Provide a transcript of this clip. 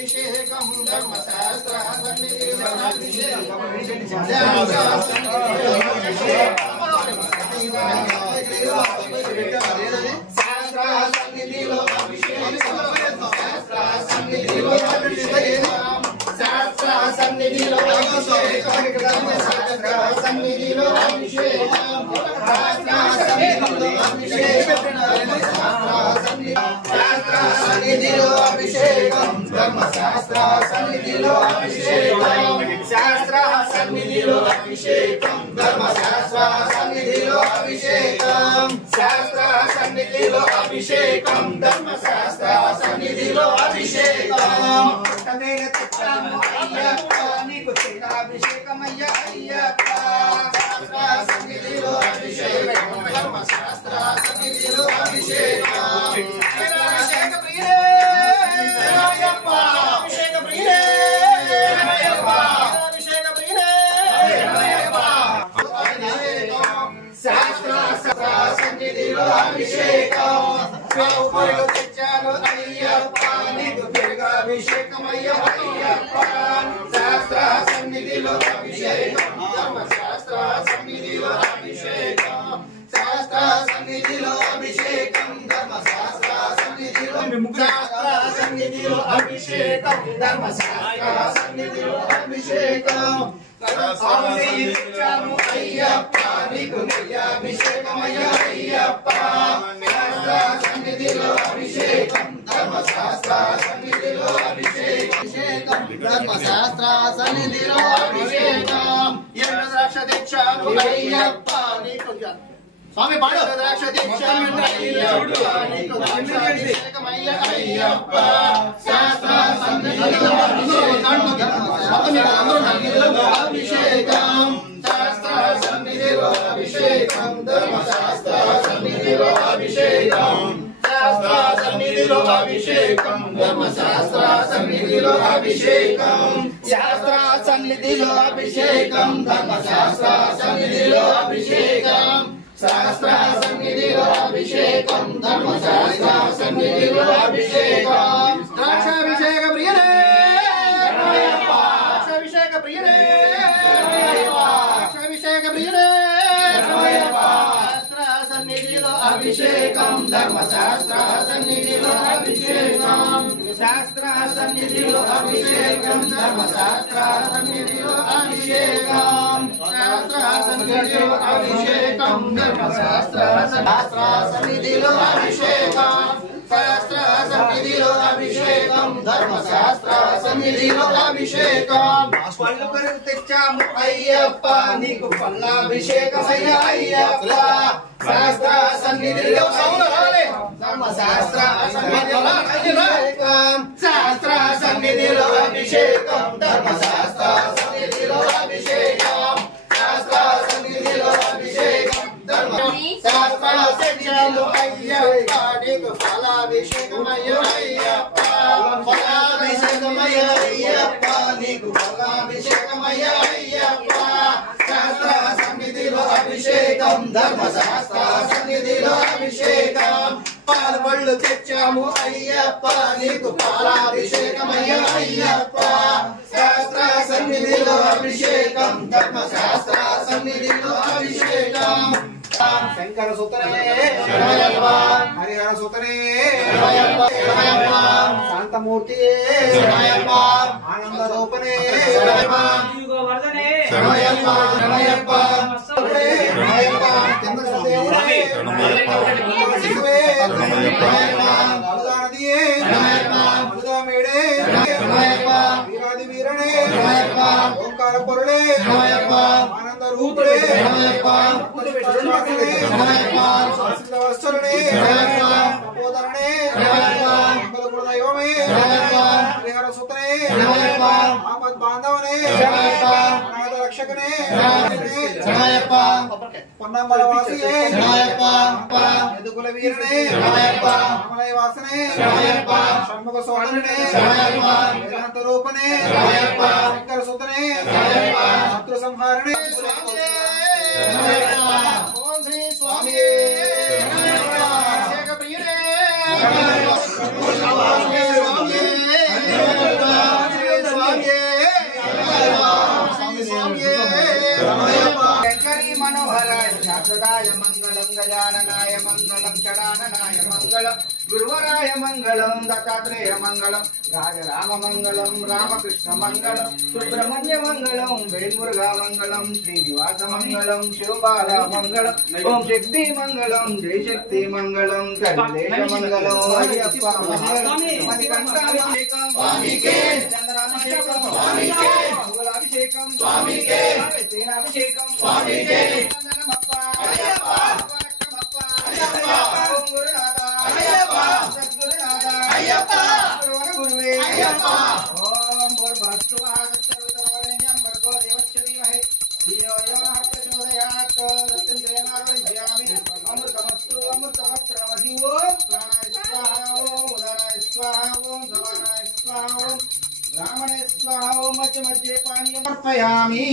అభిషేకం ధర్మశాస్త్ర సన్నిధిలో అభిషేకం శాస్త్ర సన్నిధిలో అభిషేకం శాస్త్ర సన్నిధిలో అభిషేకం శాస్త్ర సన్నిధిలో అభిషేకం శాస్త్ర సన్నిధిలో అభిషేకం శాస్త్ర సన్నిధిలో అభిషేకం శాస్త్ర సన్నిధిలో అభిషేకం ధర్మశాస్త్ర సన్నిధిలో అభిషేకం శాస్త్ర సన్నిధిలో అభిషేకం ధర్మశాస్త్ర సన్నిధిలో అభిషేకం శాస్త్ర సన్నిధిలో అభిషేకం ధర్మశాస్త్ర సన్నిధిలో అభిషేకం అయ్యప్ప నీకు అభిషేకమయ్య అయ్యప్ప శాస్త్ర సన్నిధిలో అభిషేకం ధర్మశాస్త్ర సన్నిధిలో అభిషేకం అభిషేక ప్రియే అయ్యప్ప అభిషేక ప్రియే అయ్యప్ప అభిషేక ప్రియే అయ్యప్ప శాస్త్ర సన్నిధిలో అభిషేకం ఉపరిలో తెచ్చాను అయ్యప్ప నీకు తిరుగా అభిషేకమయ్య అయ్యప్ప శాస్త్ర సన్నిధిలో అభిషేకం ధర్మశాస్త్ర సన్నిధిలో అభిషేకం శాస్త్ర సన్నిధిలో అభిషేకం ధర్మశాస్త్ర సన్నిధిలో శాస్త్ర సన్నిధిలో అభిషేకం ధర్మశాస్త్ర సన్నిధిలో అభిషేకం తెచ్చాను అయ్యప్ప నీకు అభిషేకమయ్య అయ్యప్ప శాస్త్ర సన్నిధిలో అభిషేకం ధర్మశాస్త్ర సన్నిధిలో అభిషేకం ధర్మశాస్త్ర సన్నిధిలో అభిషేకం ఎండ ద్రాక్ష తెచ్చాను అయ్యప్ప నీకు స్వామి పాడు ద్రాక్ష తెచ్చాను అయ్యప్ప నీకు ద్రాక్ష అభిషేకమయ్య అయ్యప్ప శాస్త్ర సన్నిధిలో అభిషేకం శాస్త్ర సన్నిధిలో అభిషేకం ధర్మశాస్త్ర సన్నిధిలో అభిషేకం శాస్త్ర సన్నిధిలో అభిషేకం ధర్మశాస్త్ర సన్నిధిలో అభిషేకం శాస్త్ర సన్నిధిలో అభిషేకం ధర్మశాస్త్ర సన్నిధిలో అభిషేకం శాస్త్ర సన్నిధిలో అభిషేకం ధర్మశాస్త్ర సన్నిధిలో అభిషేకం ద్రాక్షాభిషేక ప్రియనే ద్రాక్షాభిషేక ప్రియనే ద్రాక్షాభిషేక ప్రియనే శాస్త్ర సన్నిధిలో అభిషేకం ధర్మశాస్త్ర సన్నిధిలో అభిషేకం శాస్త్ర సన్నిధిలో అభిషేకం ధర్మశాస్త్ర సన్నిధిలో అభిషేకం శాస్త్ర సన్నిధిలో అభిషేకం ధర్మశాస్త్ర శాస్త్ర సన్నిధిలో అభిషేకం శాస్త్ర సన్నిధిలో అభిషేకం ధర్మశాస్త్ర సన్నిధిలో అభిషేకం పళ్ళు పెరుగు తెచ్చాము అయ్యప్ప నీకు పళ్ళాభిషేకమయ్య అయ్యప్ప శాస్త్ర సన్నిధిలో ధర్మశాస్త్ర సన్నిధిలో అభిషేకం శాస్త్ర సన్నిధిలో అభిషేకం ధర్మశాస్త్ర సన్నిధిలో అభిషేకం శాస్త్ర సన్నిధిలో అభిషేకం ధర్మశాస్త్ర తెచ్చాము అయ్యప్ప నీకు ఫలాభిషేకమయ్య అయ్యప్ప ఫలాభిషేకమయ్య అయ్యప్ప నీకు ఫలాభిషేకమయ్య అయ్యప్ప శాస్త్ర సన్నిధిలో అభిషేకం ధర్మశాస్త్ర సన్నిధిలో అభిషేకం పాలు పళ్ళు తెచ్చాము అయ్యప్ప నీకు పాలాభిషేకమయ్య అయ్యప్ప శాస్త్ర సన్నిధిలో అభిషేకం ధర్మశాస్త్ర సన్నిధిలో అభిషేకం శంకర సుతనే హరిహర సుతనే శాంతమూర్తి ఆనంద రూపనే వీరాది వీరనే ఓంకార పొరుడే ఆనంద రూపుడే వత్సరుడే పోదరణే దైవమే హరిహర సుతనే ఆపద్ బాంధవనే అనాథ రక్షకనే పొన్నంబల వాసియే ఎదుకుల వీరనే అమలయ వాసనే షణ్ముఖ సోదరుడే వేదాంత రూపనే శంకర సుతనే శత్రు సంహారణే ఓం శ్రీ స్వామి ప్రియనే गजाननाय मंगलम षडाननाय मंगलम गुरुवराय मंगलम दत्तात्रेय मंगलम राजराम मंगलम रामकृष्ण मंगलम सुब्रह्मण्य मंगलम वेलमुरुगा मंगलम श्रीनिवास मंगलम शिवबाला मंगलम ओम शक्ति मंगलम जय शक्ति मंगलम कल्लेश मंगलम अय्यप्पा मणिकंठाभिषेकम स्वामी के चंद्राभिषेकम स्वामी के गुलाभिषेकम स्वामी के तेनाभिषेकम स्वामी के चंदनमप्पा अय्यप्पा वरकमप्पा अय्यप्पा ओम गुरुनाथ अय्यप्पा सद्गुरुनाथ अय्यप्पा गुरुवे अय्यप्पा ओम भूर्भुवः सर्वतोरेण्यं भर्गो देवस्य धीमहि धियो यो नः प्रचोदयात् तत्तेनावृज्यामि अमृतमस्तु अमृतपत्रमसि ओम प्राणाय स्वाहा ओम उदानाय स्वाहा ओम समानाय स्वाहा ओम ब्राह्मणे स्वाहा ओम मध्य मध्ये पानीयम् अर्पयामि।